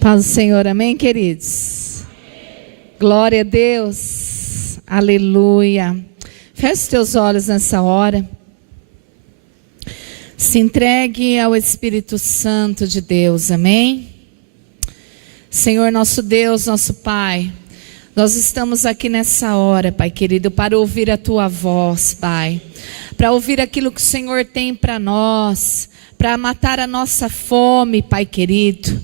Paz do Senhor, amém, queridos? Glória a Deus, aleluia. Feche os teus olhos nessa hora. Se entregue ao Espírito Santo de Deus, amém? Senhor, nosso Deus, nosso Pai, nós estamos aqui nessa hora, Pai querido, para ouvir a Tua voz, Pai. Para ouvir aquilo que o Senhor tem para nós, para matar a nossa fome, Pai querido.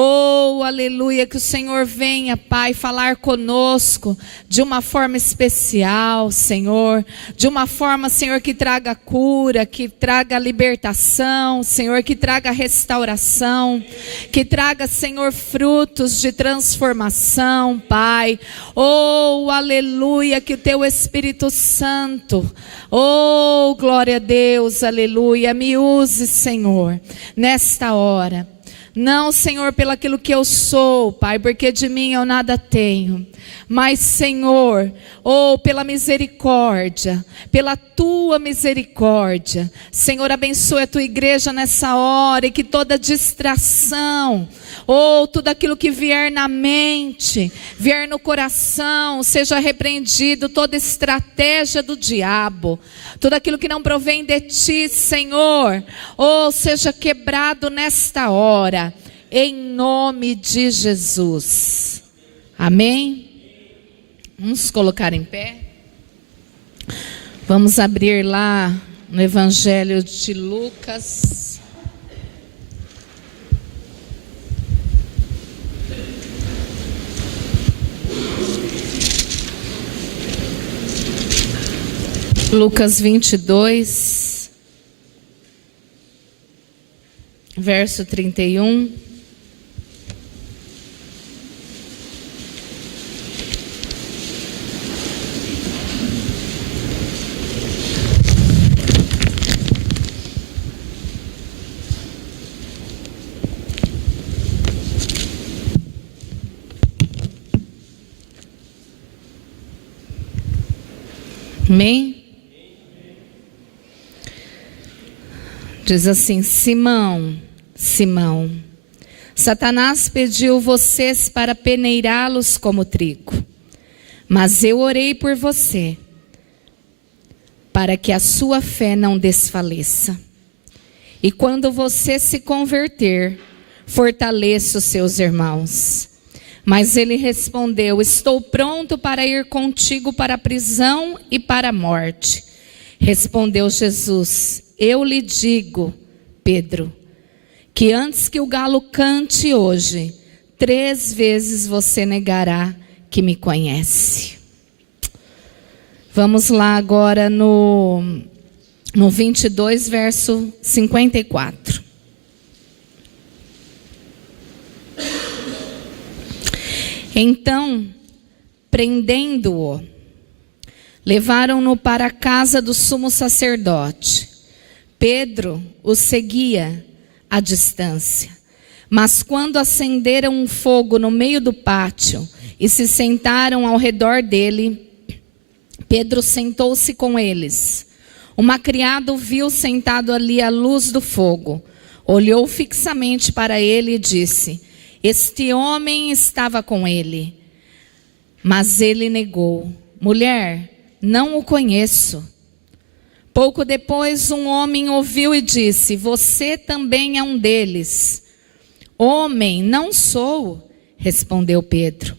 Oh, aleluia, que o Senhor venha, Pai, falar conosco de uma forma especial, Senhor. De uma forma, Senhor, que traga cura, que traga libertação, Senhor, que traga restauração, que traga, Senhor, frutos de transformação, Pai. Oh, aleluia, que o Teu Espírito Santo, oh, glória a Deus, aleluia, me use, Senhor, nesta hora. Não, Senhor, pelo aquilo que eu sou, Pai, porque de mim eu nada tenho. Mas, Senhor, pela misericórdia, pela Tua misericórdia, Senhor, abençoe a Tua igreja nessa hora e que toda distração, tudo aquilo que vier na mente, vier no coração, seja repreendido, toda estratégia do diabo, tudo aquilo que não provém de Ti, Senhor, seja quebrado nesta hora, em nome de Jesus, amém? Vamos colocar em pé. Vamos abrir lá no Evangelho de Lucas. Lucas 22, verso 31. Amém? Diz assim: Simão, Simão, Satanás pediu vocês para peneirá-los como trigo, mas eu orei por você, para que a sua fé não desfaleça. E quando você se converter, fortaleça os seus irmãos. Mas ele respondeu: estou pronto para ir contigo para a prisão e para a morte. Respondeu Jesus: eu lhe digo, Pedro, que antes que o galo cante hoje, 3 vezes você negará que me conhece. Vamos lá agora no 22, verso 54. Então, prendendo-o, levaram-no para a casa do sumo sacerdote. Pedro o seguia à distância. Mas quando acenderam um fogo no meio do pátio e se sentaram ao redor dele, Pedro sentou-se com eles. Uma criada o viu sentado ali à luz do fogo. Olhou fixamente para ele e disse: este homem estava com ele. Mas ele negou: mulher, não o conheço. Pouco depois um homem ouviu e disse: você também é um deles. Homem, não sou, respondeu Pedro.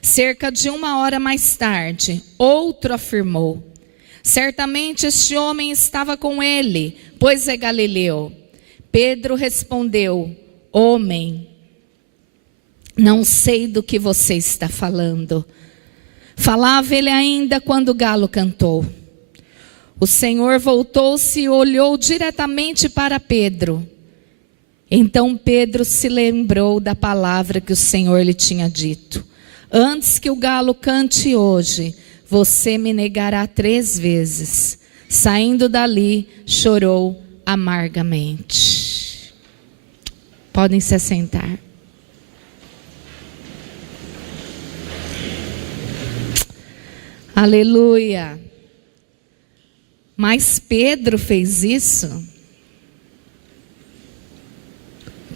Cerca de 1 hora mais tarde, outro afirmou: certamente este homem estava com ele, pois é galileu. Pedro respondeu: homem, não sei do que você está falando. Falava ele ainda quando o galo cantou. O Senhor voltou-se e olhou diretamente para Pedro. Então Pedro se lembrou da palavra que o Senhor lhe tinha dito: antes que o galo cante hoje, você me negará 3 vezes. Saindo dali, chorou amargamente. Podem se assentar. Aleluia. Mas Pedro fez isso?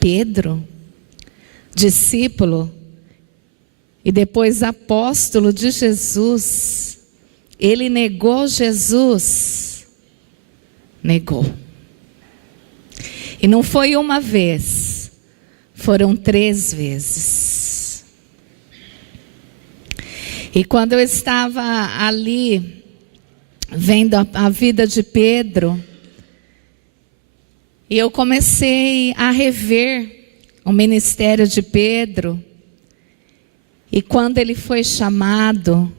Pedro? discípulo e depois apóstolo de Jesus, ele negou Jesus. Negou. E não foi uma vez, foram 3 vezes. E quando eu estava ali, vendo a vida de Pedro, e eu comecei a rever o ministério de Pedro, e quando ele foi chamado,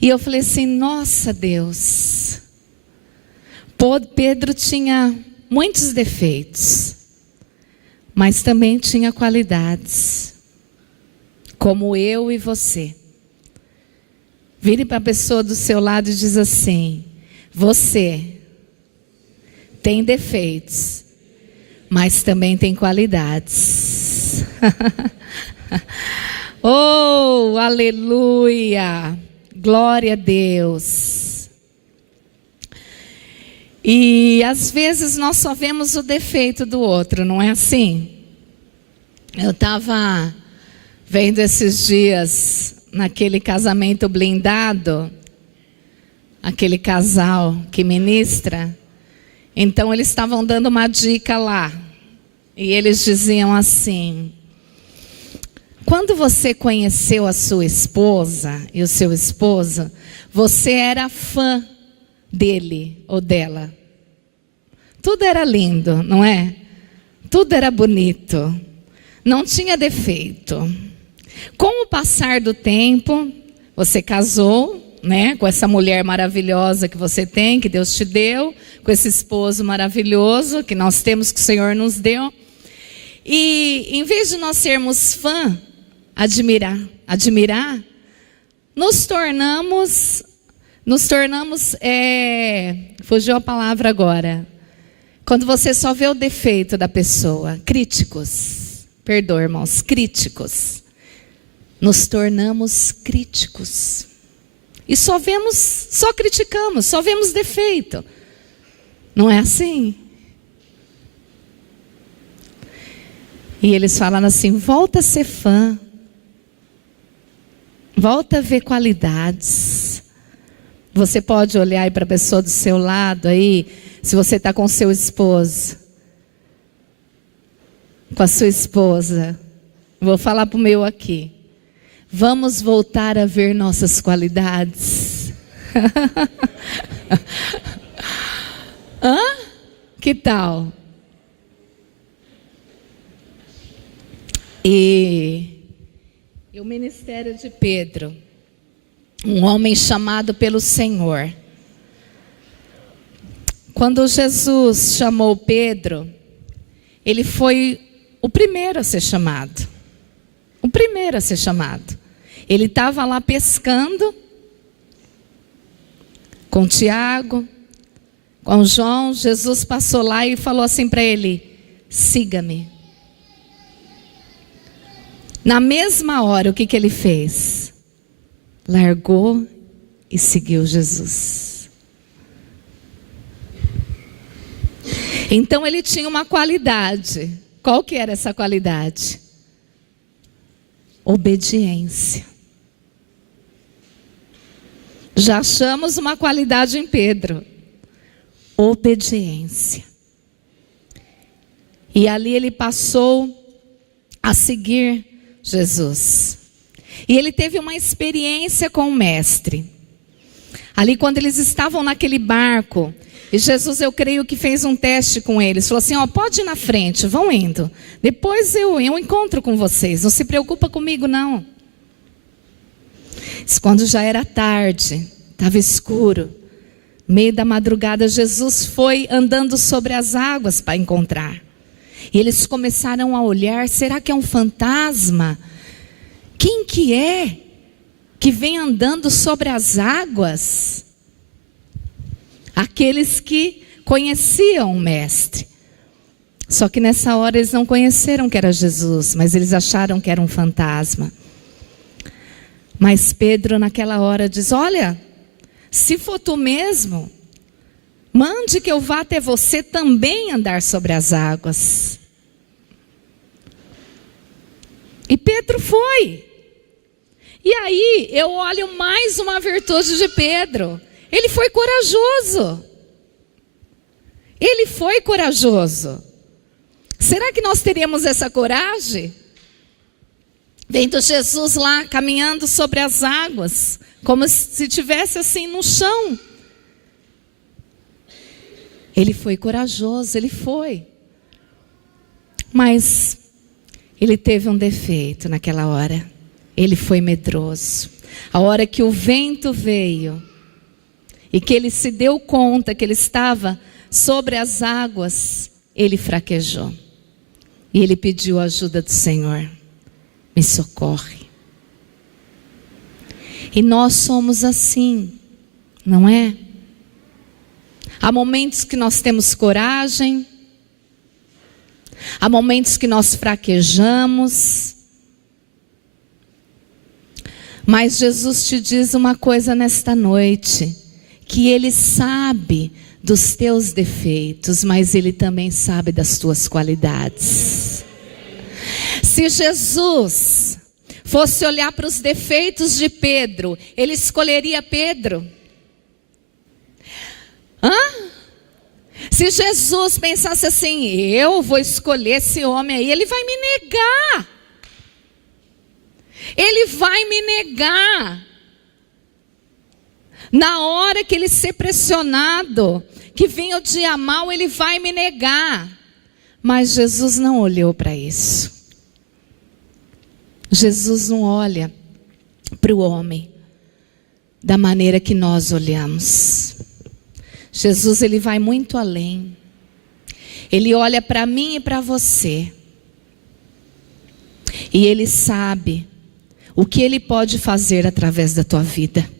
e eu falei assim, nossa Deus, Pedro tinha muitos defeitos, mas também tinha qualidades, como eu e você. Vire para a pessoa do seu lado e diz assim, você tem defeitos, mas também tem qualidades. Oh, aleluia, glória a Deus. E às vezes nós só vemos o defeito do outro, não é assim? Eu estava vendo esses dias naquele casamento blindado, aquele casal que ministra. Então eles estavam dando uma dica lá, e eles diziam assim, quando você conheceu a sua esposa e o seu esposo, você era fã dele ou dela. Tudo era lindo, não é? Tudo era bonito, não tinha defeito. Com o passar do tempo, você casou, né, com essa mulher maravilhosa que você tem, que Deus te deu, com esse esposo maravilhoso que nós temos, que o Senhor nos deu. E em vez de nós sermos fã, admirar, nos tornamos, fugiu a palavra agora, quando você só vê o defeito da pessoa, críticos, perdoa irmãos, críticos, nos tornamos críticos, e só criticamos, só vemos defeito, não é assim? E eles falaram assim, volta a ser fã, volta a ver qualidades. Você pode olhar aí para a pessoa do seu lado aí, se você está com seu esposo, com a sua esposa. Vou falar para o meu aqui. Vamos voltar a ver nossas qualidades. Hã? Que tal? E o ministério de Pedro, um homem chamado pelo Senhor. Quando Jesus chamou Pedro, ele foi o primeiro a ser chamado. O primeiro a ser chamado. Ele estava lá pescando com Tiago, com João. Jesus passou lá e falou assim para ele, siga-me. Na mesma hora, o que ele fez? Largou e seguiu Jesus. Então ele tinha uma qualidade. Qual que era essa qualidade? Obediência. Já achamos uma qualidade em Pedro. Obediência. E ali ele passou a seguir Jesus. E ele teve uma experiência com o mestre. Ali quando eles estavam naquele barco, e Jesus, eu creio que fez um teste com eles. Falou assim, ó, pode ir na frente, vão indo. Depois eu encontro com vocês, não se preocupa comigo não. Quando já era tarde, estava escuro, meio da madrugada, Jesus foi andando sobre as águas para encontrar. E eles começaram a olhar, será que é um fantasma? Quem que é que vem andando sobre as águas? Aqueles que conheciam o mestre. Só que nessa hora eles não conheceram que era Jesus, mas eles acharam que era um fantasma. Mas Pedro naquela hora diz, olha, se for tu mesmo, mande que eu vá até você também andar sobre as águas. E Pedro foi. E aí eu olho mais uma virtude de Pedro. Ele foi corajoso. Ele foi corajoso. Será que nós teríamos essa coragem? Vendo Jesus lá caminhando sobre as águas, como se estivesse assim no chão. Ele foi corajoso, ele foi. Mas ele teve um defeito naquela hora. Ele foi medroso. A hora que o vento veio e que ele se deu conta que ele estava sobre as águas, ele fraquejou. E ele pediu a ajuda do Senhor. Me socorre. E nós somos assim, não é? Há momentos que nós temos coragem. Há momentos que nós fraquejamos. Mas Jesus te diz uma coisa nesta noite, que Ele sabe dos teus defeitos, mas Ele também sabe das tuas qualidades. Se Jesus fosse olhar para os defeitos de Pedro, Ele escolheria Pedro? Se Jesus pensasse assim, eu vou escolher esse homem aí, ele vai me negar. Ele vai me negar. Na hora que ele ser pressionado, que venha o dia mau, ele vai me negar. Mas Jesus não olhou para isso. Jesus não olha para o homem da maneira que nós olhamos. Jesus, ele vai muito além. Ele olha para mim e para você. E ele sabe o que ele pode fazer através da tua vida.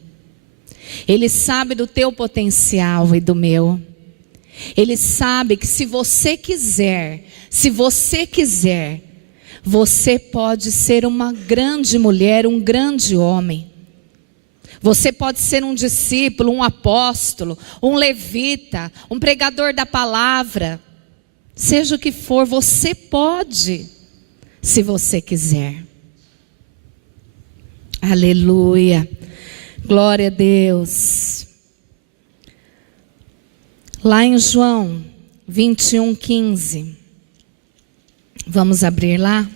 Ele sabe do teu potencial e do meu. Ele sabe que se você quiser, você pode ser uma grande mulher, um grande homem. Você pode ser um discípulo, um apóstolo, um levita, um pregador da palavra. Seja o que for, você pode, se você quiser. Aleluia. Glória a Deus. Lá em João 21:15. Vamos abrir lá?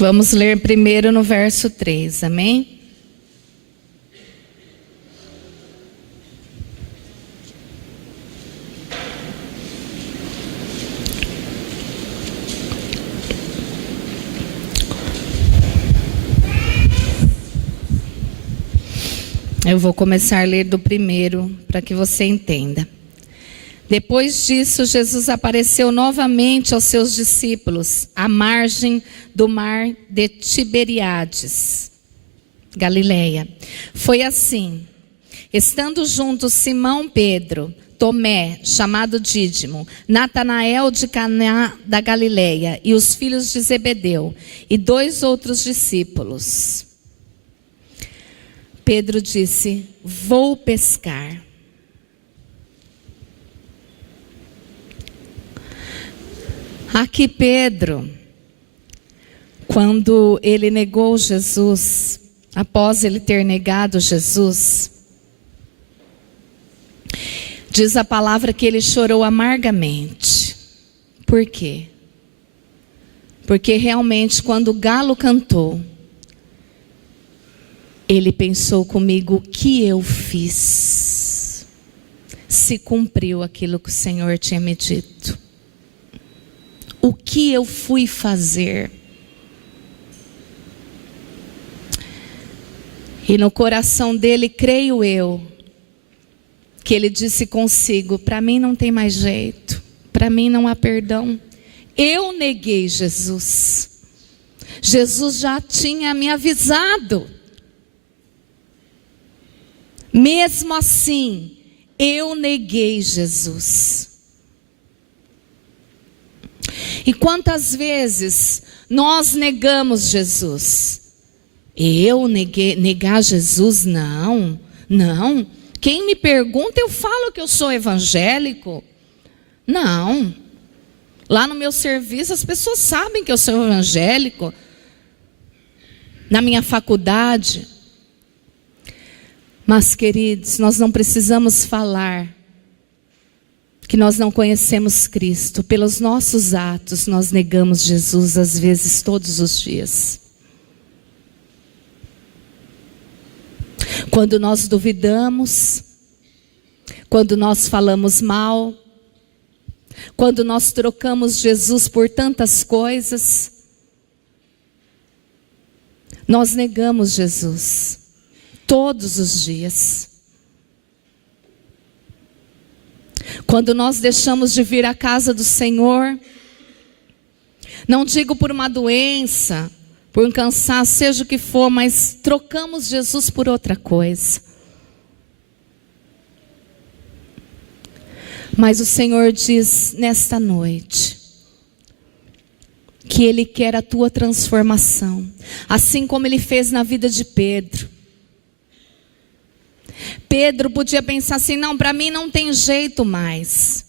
Vamos ler primeiro no verso 3, amém? Eu vou começar a ler do primeiro, para que você entenda. Depois disso, Jesus apareceu novamente aos seus discípulos, à margem do mar de Tiberíades, Galileia. Foi assim, estando juntos Simão Pedro, Tomé, chamado Dídimo, Natanael de Caná da Galileia e os filhos de Zebedeu, e 2 outros discípulos. Pedro disse, vou pescar. Aqui Pedro, quando ele negou Jesus, após ele ter negado Jesus, diz a palavra que ele chorou amargamente. Por quê? Porque realmente quando o galo cantou, ele pensou comigo, o que eu fiz? Se cumpriu aquilo que o Senhor tinha me dito. O que eu fui fazer? E no coração dele, creio eu, que ele disse consigo, para mim não tem mais jeito, para mim não há perdão. Eu neguei Jesus. Jesus já tinha me avisado. Mesmo assim, eu neguei Jesus. E quantas vezes nós negamos Jesus? Negar Jesus? Não. Quem me pergunta, eu falo que eu sou evangélico. Não. Lá no meu serviço, as pessoas sabem que eu sou evangélico. Na minha faculdade. Mas, queridos, nós não precisamos falar que nós não conhecemos Cristo. Pelos nossos atos, nós negamos Jesus, às vezes, todos os dias. Quando nós duvidamos, quando nós falamos mal, quando nós trocamos Jesus por tantas coisas, nós negamos Jesus todos os dias. Quando nós deixamos de vir à casa do Senhor, não digo por uma doença, por um cansaço, seja o que for, mas trocamos Jesus por outra coisa. Mas o Senhor diz nesta noite que Ele quer a tua transformação, assim como Ele fez na vida de Pedro. Pedro podia pensar assim: não, para mim não tem jeito mais.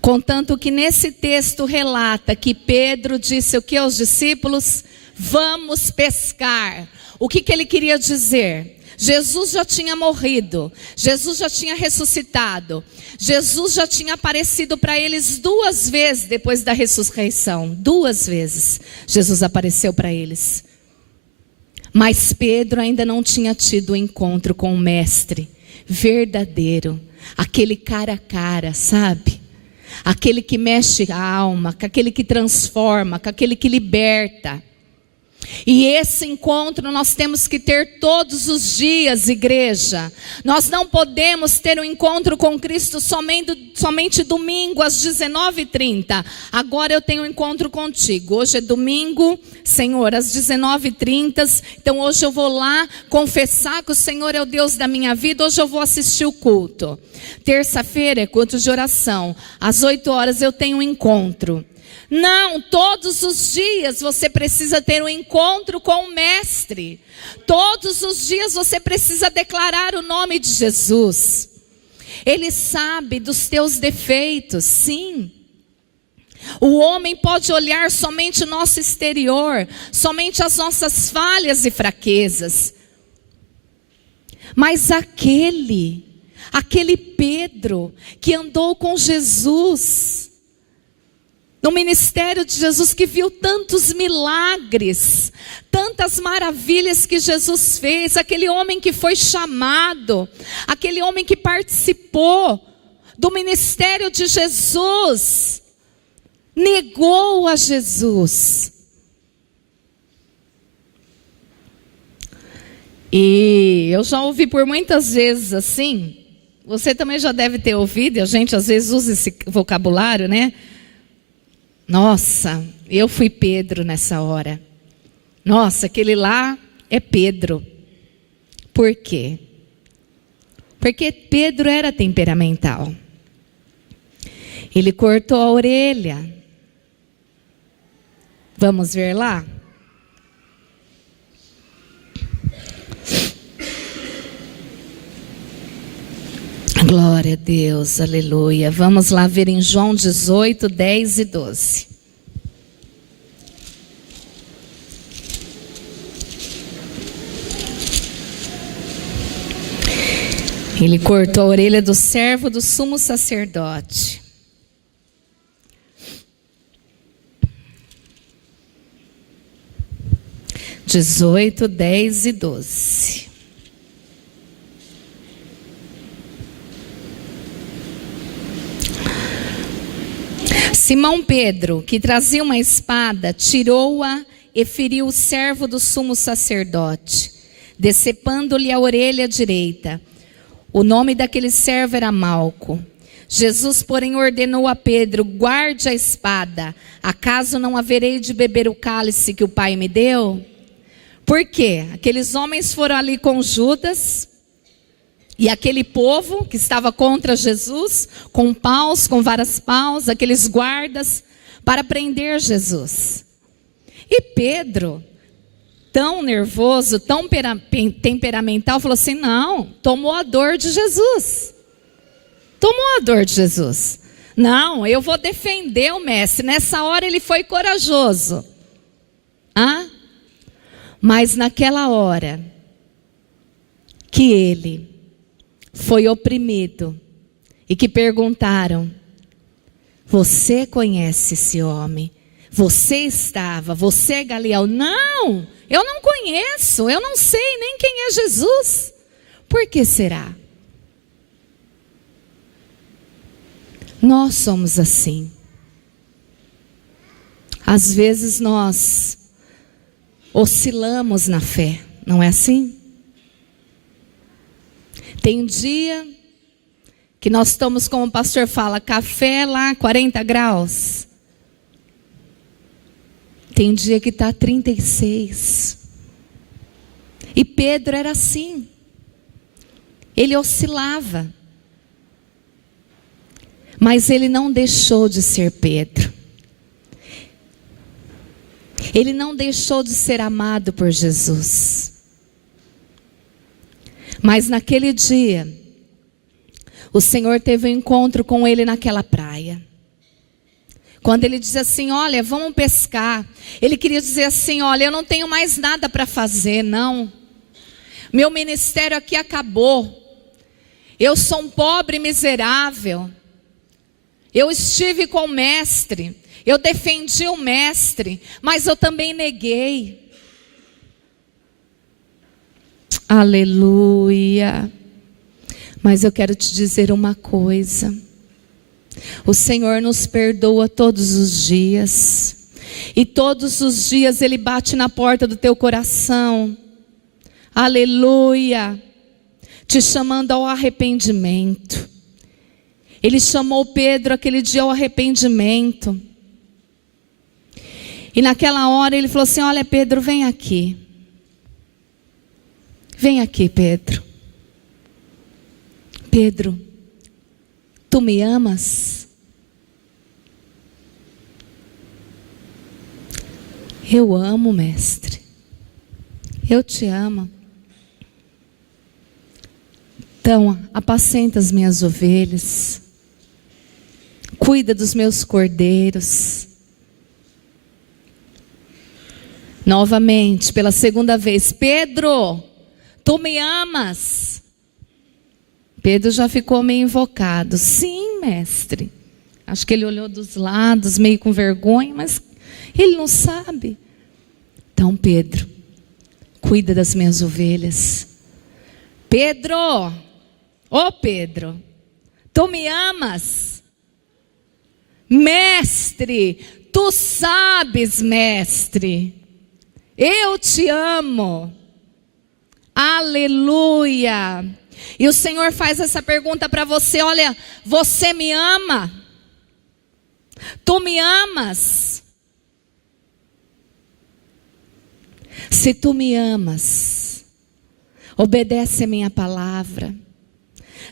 Contanto que nesse texto relata que Pedro disse o que aos discípulos? Vamos pescar. O que ele queria dizer? Jesus já tinha morrido, Jesus já tinha ressuscitado, Jesus já tinha aparecido para eles 2 vezes depois da ressurreição. 2 vezes Jesus apareceu para eles. Mas Pedro ainda não tinha tido o encontro com o mestre verdadeiro, aquele cara a cara, sabe? Aquele que mexe a alma, aquele que transforma, aquele que liberta. E esse encontro nós temos que ter todos os dias, igreja. Nós não podemos ter um encontro com Cristo somente domingo às 19h30. Agora eu tenho um encontro contigo. Hoje é domingo, Senhor, às 19h30. Então hoje eu vou lá confessar que o Senhor é o Deus da minha vida. Hoje eu vou assistir o culto. Terça-feira é culto de oração. Às 8 horas eu tenho um encontro. Não, todos os dias você precisa ter um encontro com o Mestre. Todos os dias você precisa declarar o nome de Jesus. Ele sabe dos teus defeitos, sim. O homem pode olhar somente o nosso exterior, somente as nossas falhas e fraquezas. Mas aquele Pedro que andou com Jesus, no ministério de Jesus, que viu tantos milagres, tantas maravilhas que Jesus fez, aquele homem que foi chamado, aquele homem que participou do ministério de Jesus, negou a Jesus. E eu já ouvi por muitas vezes assim, você também já deve ter ouvido, e a gente às vezes usa esse vocabulário, né? Nossa, eu fui Pedro nessa hora. Nossa, aquele lá é Pedro. Por quê? Porque Pedro era temperamental. Ele cortou a orelha. Vamos ver lá? Glória a Deus, aleluia. Vamos lá ver em João 18, 10 e 12. Ele cortou a orelha do servo do sumo sacerdote. Dezoito, 10 e 12. Simão Pedro, que trazia uma espada, tirou-a e feriu o servo do sumo sacerdote, decepando-lhe a orelha direita. O nome daquele servo era Malco. Jesus, porém, ordenou a Pedro: guarde a espada, acaso não haverei de beber o cálice que o Pai me deu? Por quê? Aqueles homens foram ali com Judas e aquele povo que estava contra Jesus, com paus, com varas paus, aqueles guardas, para prender Jesus. E Pedro, tão nervoso, tão temperamental, falou assim: não, tomou a dor de Jesus. Tomou a dor de Jesus. Não, eu vou defender o mestre. Nessa hora ele foi corajoso. Mas naquela hora que ele foi oprimido e que perguntaram: você conhece esse homem? Você é Galião? Não, eu não conheço, eu não sei nem quem é Jesus. Por que será? Nós somos assim. Às vezes nós oscilamos na fé, não é assim? Tem um dia que nós estamos, como o pastor fala, café lá 40 graus. Tem um dia que está 36. E Pedro era assim. Ele oscilava. Mas ele não deixou de ser Pedro. Ele não deixou de ser amado por Jesus. Mas naquele dia, o Senhor teve um encontro com ele naquela praia. Quando ele diz assim: olha, vamos pescar. Ele queria dizer assim: olha, eu não tenho mais nada para fazer, não. Meu ministério aqui acabou. Eu sou um pobre miserável. Eu estive com o mestre, eu defendi o mestre, mas eu também neguei. Aleluia. Mas eu quero te dizer uma coisa: o Senhor nos perdoa todos os dias, e todos os dias Ele bate na porta do teu coração. Aleluia. Te chamando ao arrependimento. Ele chamou Pedro aquele dia ao arrependimento. E naquela hora ele falou assim: olha, Pedro, vem aqui. Vem aqui, Pedro. Pedro, tu me amas? Eu amo, mestre. Eu te amo. Então, apacenta as minhas ovelhas. Cuida dos meus cordeiros. Novamente, pela segunda vez: Pedro, tu me amas? Pedro já ficou meio invocado. Sim, mestre. Acho que ele olhou dos lados, meio com vergonha, mas ele não sabe. Então, Pedro, cuida das minhas ovelhas. Pedro, Pedro, tu me amas? Mestre, tu sabes, mestre, eu te amo. Aleluia. E o Senhor faz essa pergunta para você: olha, você me ama? Tu me amas? Se tu me amas, obedece a minha palavra.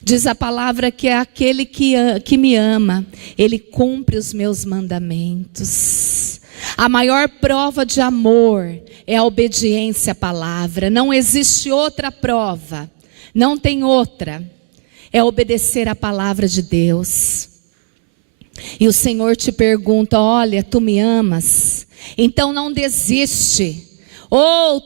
Diz a palavra que é aquele que me ama, ele cumpre os meus mandamentos. A maior prova de amor é a obediência à palavra. Não existe outra prova, não tem outra. É obedecer à palavra de Deus. E o Senhor te pergunta: olha, tu me amas? Então não desiste.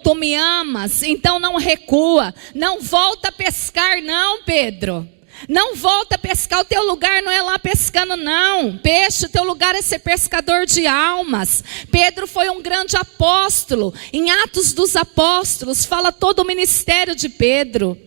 Tu me amas? Então não recua. Não volta a pescar não, Pedro. Não volta a pescar. O teu lugar não é lá pescando não. Peixe, o teu lugar é ser pescador de almas. Pedro foi um grande apóstolo. Em Atos dos Apóstolos fala todo o ministério de Pedro.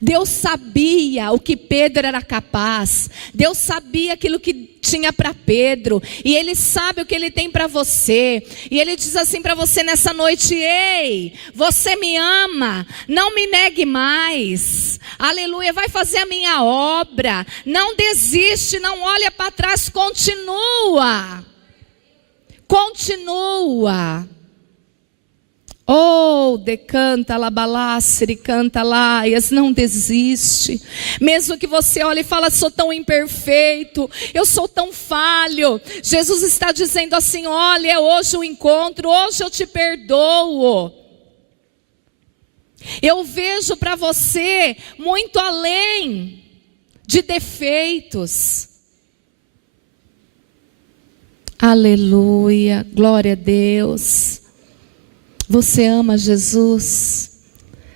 Deus sabia o que Pedro era capaz. Deus sabia aquilo que tinha para Pedro. E Ele sabe o que Ele tem para você. E Ele diz assim para você nessa noite: ei, você me ama, não me negue mais. Aleluia, vai fazer a minha obra. Não desiste, não olha para trás, continua. Continua. Oh, decanta labalácere, canta laias, não desiste. Mesmo que você olhe e fale, sou tão imperfeito, eu sou tão falho. Jesus está dizendo assim, olha, é hoje o encontro, hoje eu te perdoo. Eu vejo para você muito além de defeitos. Aleluia, glória a Deus. Você ama Jesus?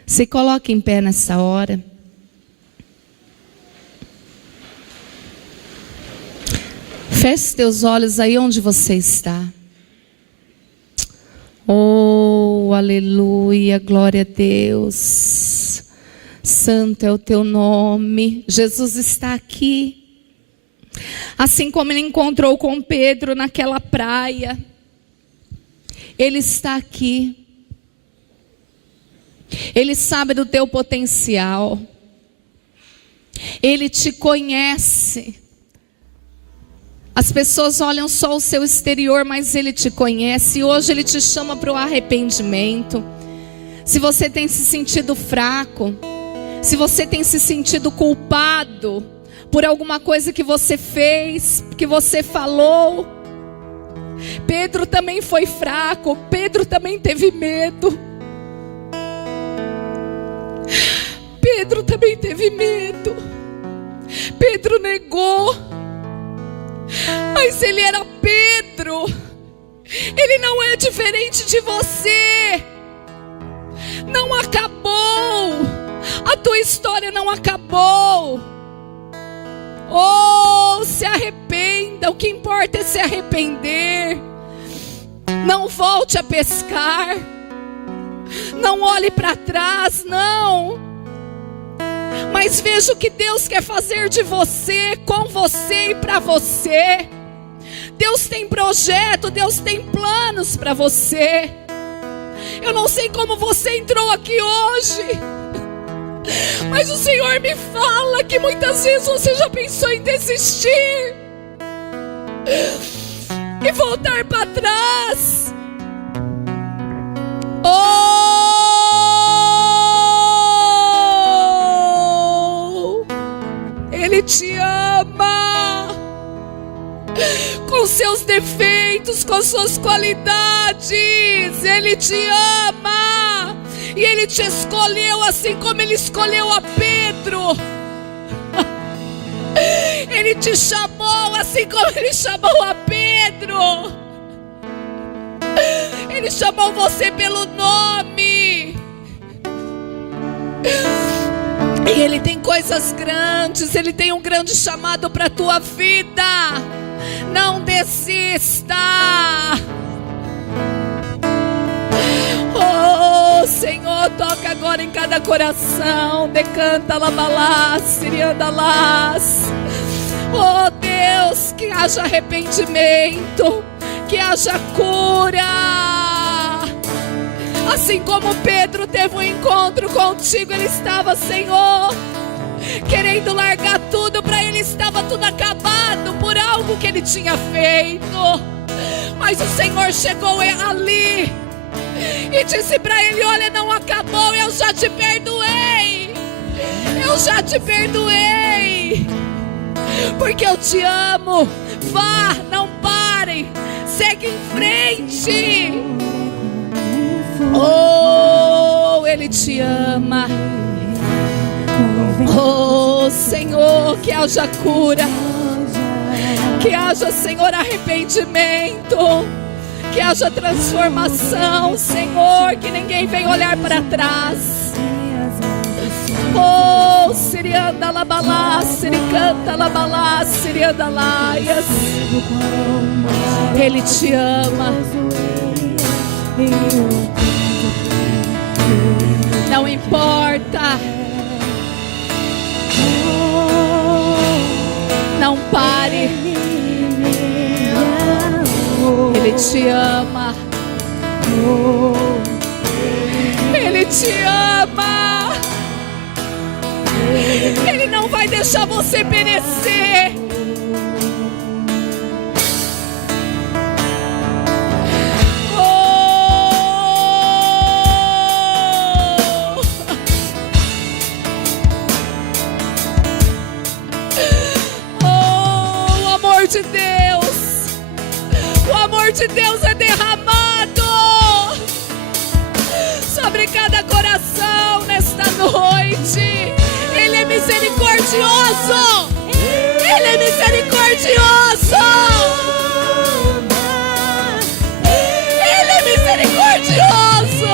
Se coloque em pé nessa hora. Feche teus olhos aí onde você está. Oh, aleluia, glória a Deus. Santo é o teu nome. Jesus está aqui. Assim como ele encontrou com Pedro naquela praia, ele está aqui. Ele sabe do teu potencial. Ele te conhece. As pessoas olham só o seu exterior, mas ele te conhece. E hoje ele te chama para o arrependimento. Se você tem se sentido fraco, se você tem se sentido culpado por alguma coisa que você fez, que você falou. Pedro também foi fraco, Pedro também teve medo. Pedro também teve medo. Pedro negou. Mas ele era Pedro. Ele não é diferente de você. Não acabou. A tua história não acabou. Oh, se arrependa. O que importa é se arrepender. Não volte a pescar. Não olhe para trás, não. Mas veja o que Deus quer fazer de você, com você e para você. Deus tem projeto, Deus tem planos para você. Eu não sei como você entrou aqui hoje, mas o Senhor me fala que muitas vezes você já pensou em desistir e voltar para trás. Oh, Ele te ama, com seus defeitos, com suas qualidades. Ele te ama. E Ele te escolheu assim como Ele escolheu a Pedro. Ele te chamou assim como Ele chamou a Pedro. Ele chamou você pelo nome. E Ele tem coisas grandes. Ele tem um grande chamado para a tua vida. Não desista. Oh, Senhor, toca agora em cada coração. Decanta labalás, siriandalás. Oh, Deus, que haja arrependimento, que haja cura. Assim como Pedro teve um encontro contigo, ele estava, Senhor, querendo largar tudo. Para ele estava tudo acabado por algo que ele tinha feito. Mas o Senhor chegou ali e disse para ele: olha, não acabou, eu já te perdoei. Eu já te perdoei, porque eu te amo. Vá, não pare, segue em frente. Oh, Ele te ama. Oh, Senhor, que haja cura, que haja, Senhor, arrependimento, que haja transformação, Senhor, que ninguém venha olhar para trás. Oh, sirianda labalá, siricanta labalá, sirianda laias. Ele te ama. Não importa. Não pare. Ele te ama. Ele te ama. Ele não vai deixar você perecer. Oh, de Deus é derramado sobre cada coração nesta noite. Ele é misericordioso. Ele é misericordioso. Ele é misericordioso.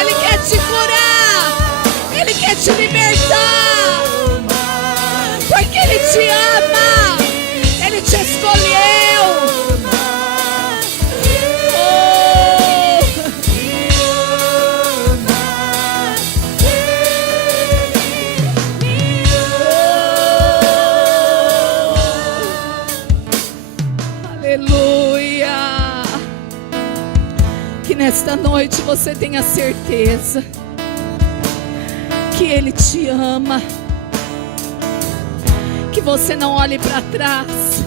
Ele quer te curar. Ele quer te libertar. Porque Ele te ama. Ele te escolheu. Aleluia. Que nesta noite você tenha certeza que Ele te ama. Que você não olhe para trás.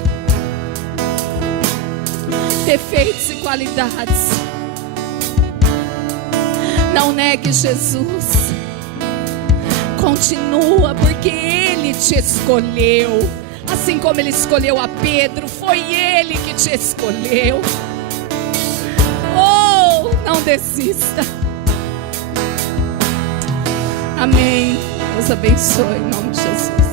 Defeitos e qualidades. Não negue Jesus. Continua, porque Ele te escolheu. Assim como Ele escolheu a Pedro, foi Ele que te escolheu. Oh, não desista. Amém. Deus abençoe em nome de Jesus.